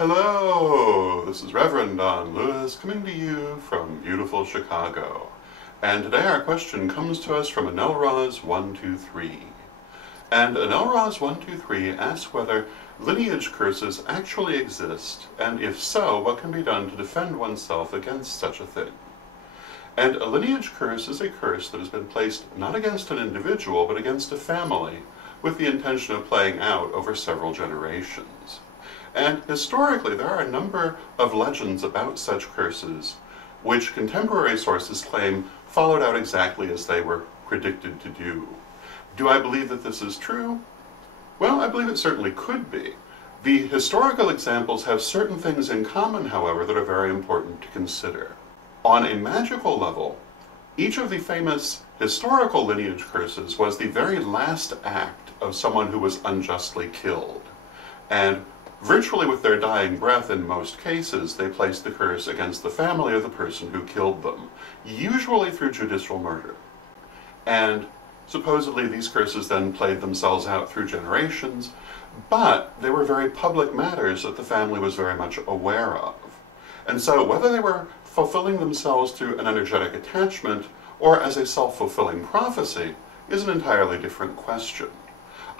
Hello, this is Reverend Don Lewis coming to you from beautiful Chicago. And today our question comes to us from Anelraz123. And Anelraz123 asks whether lineage curses actually exist, and if so, what can be done to defend oneself against such a thing. And a lineage curse is a curse that has been placed not against an individual, but against a family, with the intention of playing out over several generations. And historically, there are a number of legends about such curses, which contemporary sources claim followed out exactly as they were predicted to do. Do I believe that this is true? Well, I believe it certainly could be. The historical examples have certain things in common, however, that are very important to consider. On a magical level, each of the famous historical lineage curses was the very last act of someone who was unjustly killed. And virtually with their dying breath, in most cases, they placed the curse against the family of the person who killed them, usually through judicial murder. And supposedly these curses then played themselves out through generations, but they were very public matters that the family was very much aware of. And so whether they were fulfilling themselves through an energetic attachment or as a self-fulfilling prophecy is an entirely different question.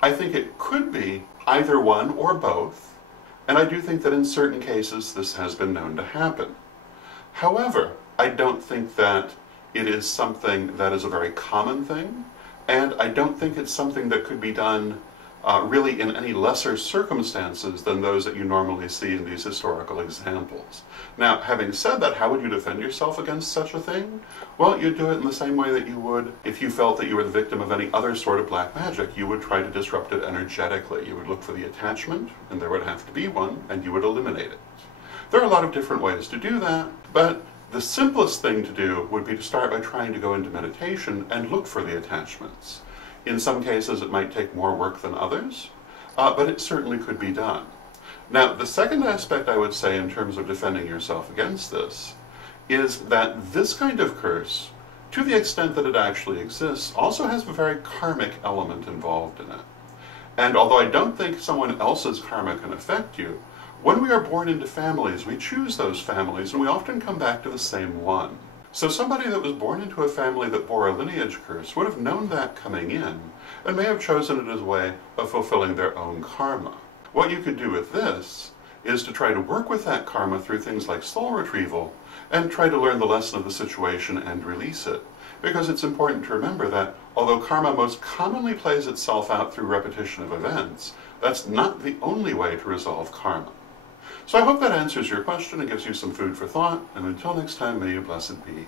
I think it could be either one or both, and I do think that in certain cases this has been known to happen. However, I don't think that it is something that is a very common thing, and I don't think it's something that could be done really in any lesser circumstances than those that you normally see in these historical examples. Now, having said that, how would you defend yourself against such a thing? Well, you'd do it in the same way that you would if you felt that you were the victim of any other sort of black magic. You would try to disrupt it energetically. You would look for the attachment, and there would have to be one, and you would eliminate it. There are a lot of different ways to do that, but the simplest thing to do would be to start by trying to go into meditation and look for the attachments. In some cases it might take more work than others, but it certainly could be done. Now, the second aspect I would say in terms of defending yourself against this is that this kind of curse, to the extent that it actually exists, also has a very karmic element involved in it. And although I don't think someone else's karma can affect you, when we are born into families, we choose those families, and we often come back to the same one. So somebody that was born into a family that bore a lineage curse would have known that coming in, and may have chosen it as a way of fulfilling their own karma. What you could do with this is to try to work with that karma through things like soul retrieval, and try to learn the lesson of the situation and release it. Because it's important to remember that although karma most commonly plays itself out through repetition of events, that's not the only way to resolve karma. So I hope that answers your question and gives you some food for thought, and until next time, may you blessed be.